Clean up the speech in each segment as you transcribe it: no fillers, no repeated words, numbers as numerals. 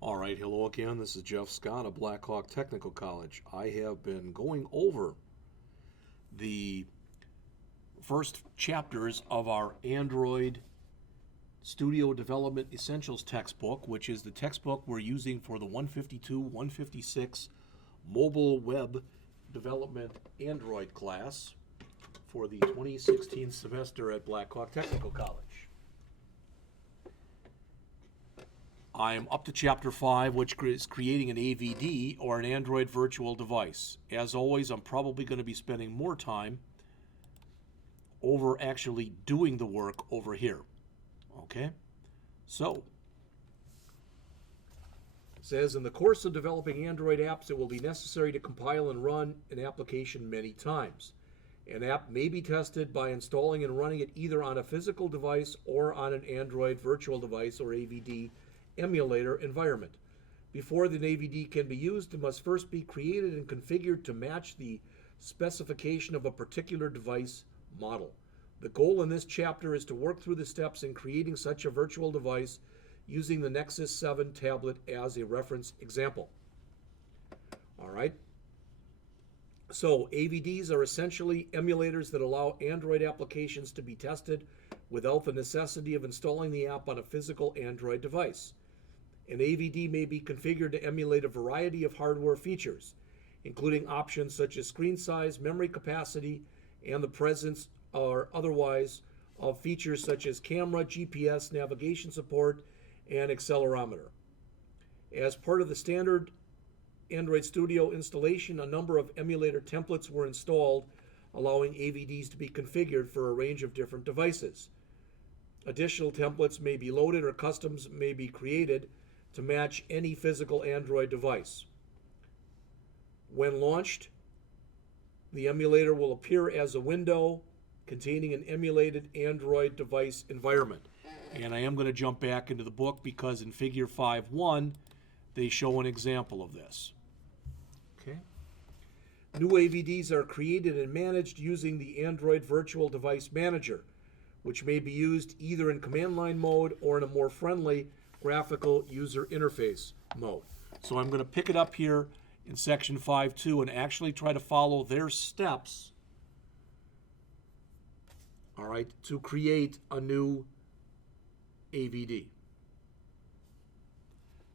All right, hello again. This is Jeff Scott of Blackhawk Technical College. I have been going over the first chapters of our Android Studio Development Essentials textbook, which is the textbook we're using for the 152, 156 mobile web development Android class for the 2016 semester at Blackhawk Technical College. I'm up to Chapter 5, which is creating an AVD, or an Android virtual device. As always, I'm probably going to be spending more time over actually doing the work over here. Okay? So, it says, in the course of developing Android apps, it will be necessary to compile and run an application many times. An app may be tested by installing and running it either on a physical device or on an Android virtual device, or AVD, emulator environment. Before the AVD can be used, it must first be created and configured to match the specification of a particular device model. The goal in this chapter is to work through the steps in creating such a virtual device using the Nexus 7 tablet as a reference example. All right. So AVDs are essentially emulators that allow Android applications to be tested without the necessity of installing the app on a physical Android device. An AVD may be configured to emulate a variety of hardware features, including options such as screen size, memory capacity, and the presence or otherwise of features such as camera, GPS, navigation support, and accelerometer. As part of the standard Android Studio installation, a number of emulator templates were installed, allowing AVDs to be configured for a range of different devices. Additional templates may be loaded or customs may be created to match any physical Android device. When launched, the emulator will appear as a window containing an emulated Android device environment. And I am going to jump back into the book because in Figure 5.1, they show an example of this. Okay. New AVDs are created and managed using the Android Virtual Device Manager, which may be used either in command line mode or in a more friendly graphical user interface mode. So I'm going to pick it up here in section 5.2 and actually try to follow their steps, all right, to create a new AVD.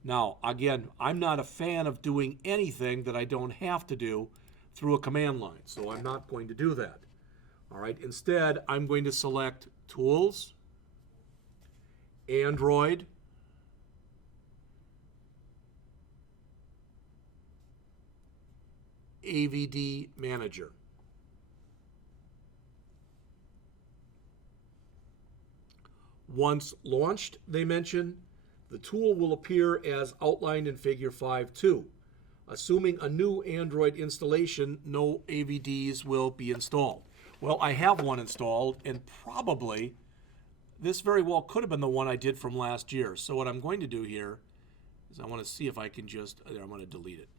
Now, again, I'm not a fan of doing anything that I don't have to do through a command line, so I'm not going to do that. All right, instead, I'm going to select Tools, Android, Avd Manager. Once launched, they mention, the tool will appear as outlined in Figure 5.2. Assuming a new Android installation, no AVDs will be installed. Well, I have one installed, and probably this very well could have been the one I did from last year. So what I'm going to do here is I want to see if I can just, I'm going to delete it.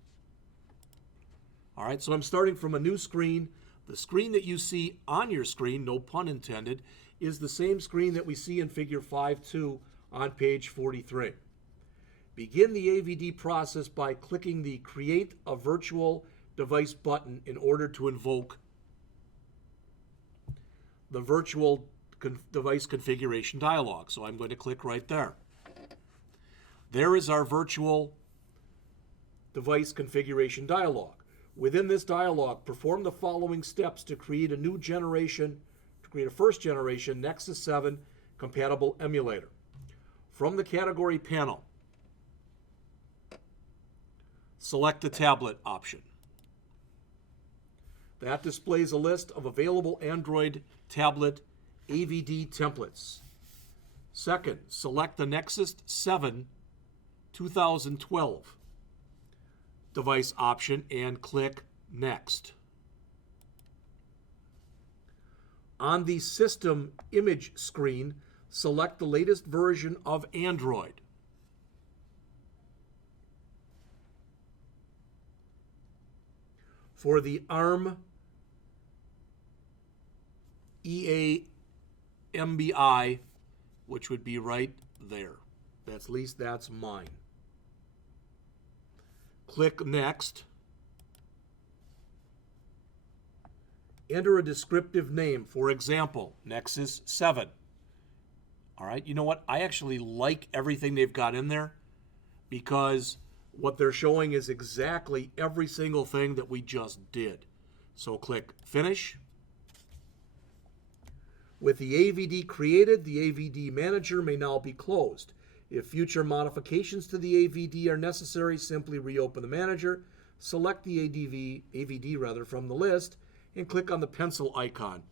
All right, so I'm starting from a new screen. The screen that you see on your screen, no pun intended, is the same screen that we see in Figure 5.2 on page 43. Begin the AVD process by clicking the Create a Virtual Device button in order to invoke the Virtual Device Configuration dialog. So I'm going to click right there. There is our Virtual Device Configuration dialog. Within this dialog, perform the following steps to create a new generation, to create a first generation Nexus 7 compatible emulator. From the category panel, select the tablet option. That displays a list of available Android tablet AVD templates. Second, select the Nexus 7 2012 device option and click Next. On the system image screen, select the latest version of Android. For the ARM EAMBI, which would be right there. That's, at least that's mine. Click Next. Enter a descriptive name, for example, Nexus 7. All right, you know what? I actually like everything they've got in there because what they're showing is exactly every single thing that we just did. So click Finish. With the AVD created, the Avd Manager may now be closed. If future modifications to the AVD are necessary, simply reopen the manager, select the AVD from the list, and click on the pencil icon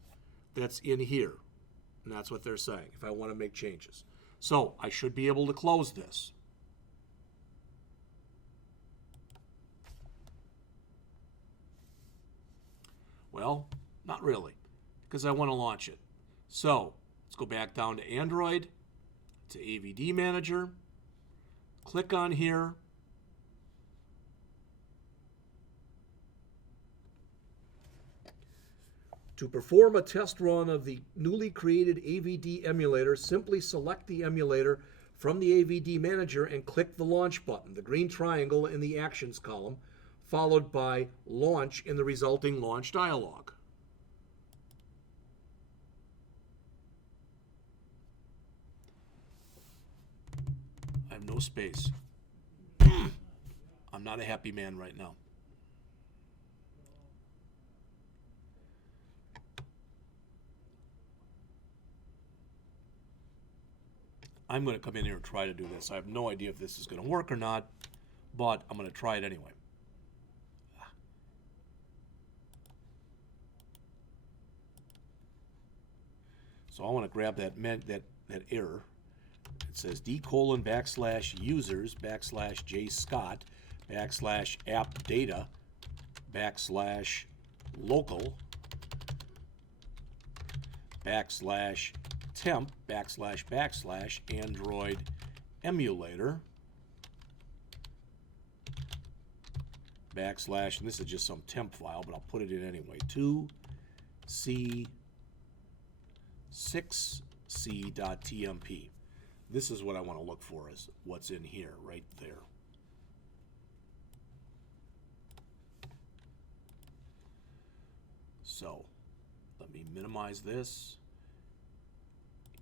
that's in here. And that's what they're saying, if I want to make changes. So I should be able to close this. Well, not really, because I want to launch it. So let's go back down to Android, to Avd Manager, click on here. To perform a test run of the newly created AVD emulator, simply select the emulator from the Avd Manager and click the Launch button, the green triangle in the Actions column, followed by Launch in the resulting Launch dialog. I have no space. I'm not a happy man right now. I'm going to come in here and try to do this. I have no idea if this is going to work or not, but I'm going to try it anyway. So I want to grab that error. It says d:\users_local /data/local/temp/Android emulator / and this is just some temp file, but I'll put it in anyway, 2c6c.tmp. This is what I want to look for, is what's in here, right there. So let me minimize this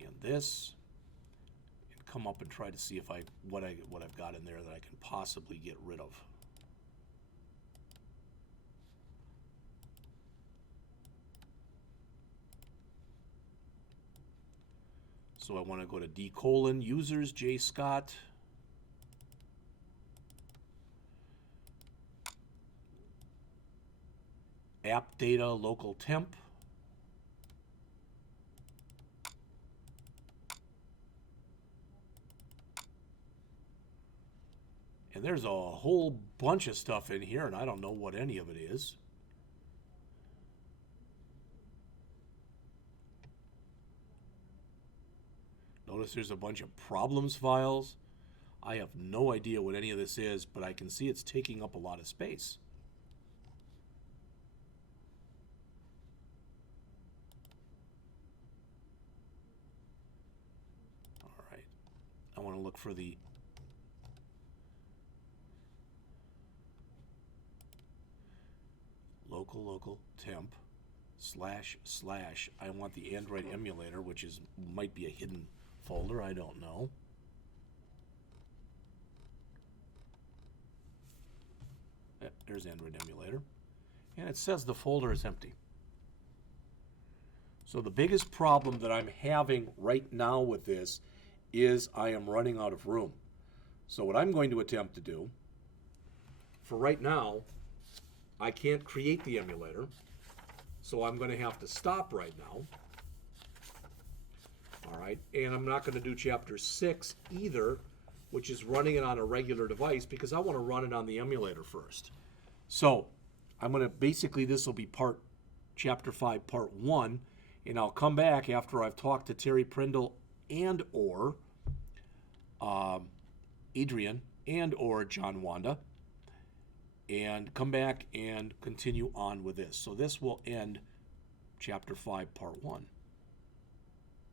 and this, and come up and try to see if what I've got in there that I can possibly get rid of. So I want to go to d:\users jscott app data local temp and there's a whole bunch of stuff in here and I don't know what any of it is. Notice there's a bunch of problems files. I have no idea what any of this is, but I can see it's taking up a lot of space. All right. I want to look for the local temp // I want the Android emulator, which might be a hidden folder, I don't know. There's Android emulator. And it says the folder is empty. So the biggest problem that I'm having right now with this is I am running out of room. So what I'm going to attempt to do, for right now, I can't create the emulator. So I'm going to have to stop right now. All right, and I'm not going to do Chapter 6 either, which is running it on a regular device, because I want to run it on the emulator first. So I'm going to, basically this will be Chapter 5, Part 1, and I'll come back after I've talked to Terry Prindle and or Adrian and or John Wanda, and come back and continue on with this. So this will end Chapter 5, Part 1.